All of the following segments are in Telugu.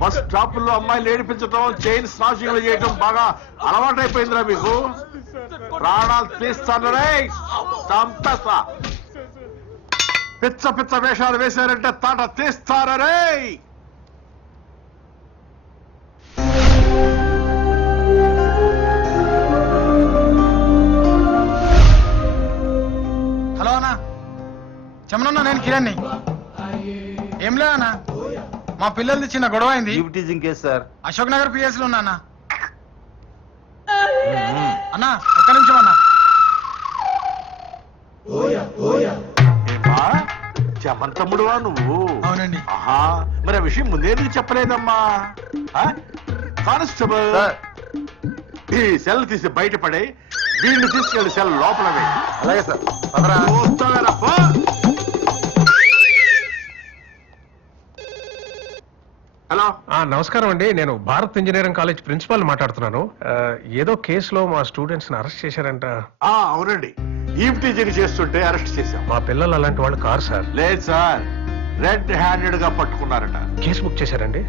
బస్ స్టాప్ లో అమ్మాయిలు ఏడిపించడం, చైన్ స్నాచింగ్లు చేయటం బాగా అలవాటైపోయిందిరా మీకు. ప్రాణాలు తీస్తాను రే, చంపేస్తా. పిచ్చ పిచ్చ వేషాలు వేశారంటే తాట తీస్తారా రే. హలో అన్నా, చెమనన్నా, నేను కిరణ్ని. ఏం లేదన్నా, మా పిల్లలది చిన్న గొడవ అయింది. సార్ అశోక్ నగర్ పిఎస్ లో ఉన్నా అన్నా. ఒక్క నిమిషం అన్నా. ఏమా చమన్ తమ్ముడువా నువ్వు? అవునండి. ఆహా, మరి ఆ విషయం ముందేందుకు చెప్పలేదమ్మా? కానిస్టేబుల్, ఈ సెల్ తీసి బయటపడే, వీళ్ళు తీసుకెళ్లి సెల్ లోపల వేయి. అలాగే సార్. చూస్తావేనప్పా? హలో, నమస్కారం అండి. నేను భారత్ ఇంజనీరింగ్ కాలేజ్ ప్రిన్సిపాల్ మాట్లాడుతున్నాను. ఏదో కేసులో మా స్టూడెంట్స్ ని అరెస్ట్ చేశారంట. అవునండి, ఈవ్టీజింగ్ చేస్తుంటే అరెస్ట్ చేశాం. మా పిల్లలు అలాంటి వాళ్ళు కారు సార్. లేదు సార్, రెడ్ హ్యాండెడ్ గా పట్టుకున్నారట. కేసు బుక్ చేశారండి.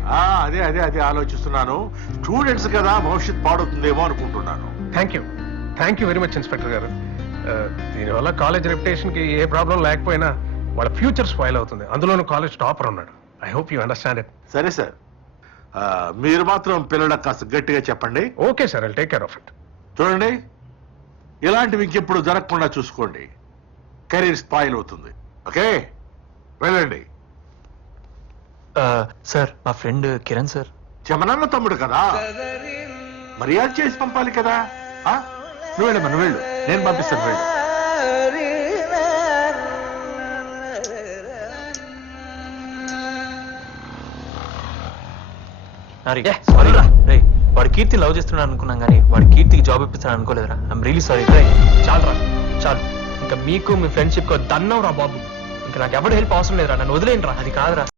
అదే అదే అదే ఆలోచిస్తున్నాను. స్టూడెంట్స్ కదా, భవిష్యత్ పాడుతుందేమో అనుకుంటున్నాను. Thank you very much inspector గారు. దీనివల్ల కాలేజ్ రెప్యుటేషన్ కి ఏ ప్రాబ్లం లేకపోయినా వాళ్ళ ఫ్యూచర్ స్పాయిల్ అవుతుంది. అందులోనూ కాలేజ్ టాపర్ ఉన్నాడు. I hope you understand it. సరే సార్, మీరు మాత్రం పిల్లలకు కాస్త గట్టిగా చెప్పండి. Okay sir, I'll take care of it. చూడండి, ఇలాంటివి ఇంకెప్పుడు జరగకుండా చూసుకోండి. కెరీర్ స్పాయిల్ అవుతుంది. ఓకే, వెళ్ళండి. సార్, మా ఫ్రెండ్ కిరణ్ సార్. చెమనన్న తమ్ముడు కదా, మర్యాద చేసి పంపాలి కదా. నువ్వు వెళ్ళమ్మా, నువ్వు వెళ్ళు, నేను పంపిస్తాను. వెళ్ళు. వాడు కీర్తి లవ్ చేస్తున్నాడు అనుకున్నాం, కానీ వాడు కీర్తికి జాబ్ ఇప్పిస్తాడు అనుకోలేదురా. I'm really sorry. చాలు ఇంకా మీకు మీ ఫ్రెండ్షిప్ దండం రా బాబు. ఇంకా నాకు ఎవరు హెల్ప్ అవసరం లేదురా, నన్ను వదిలేండి రా. అది కాదురా.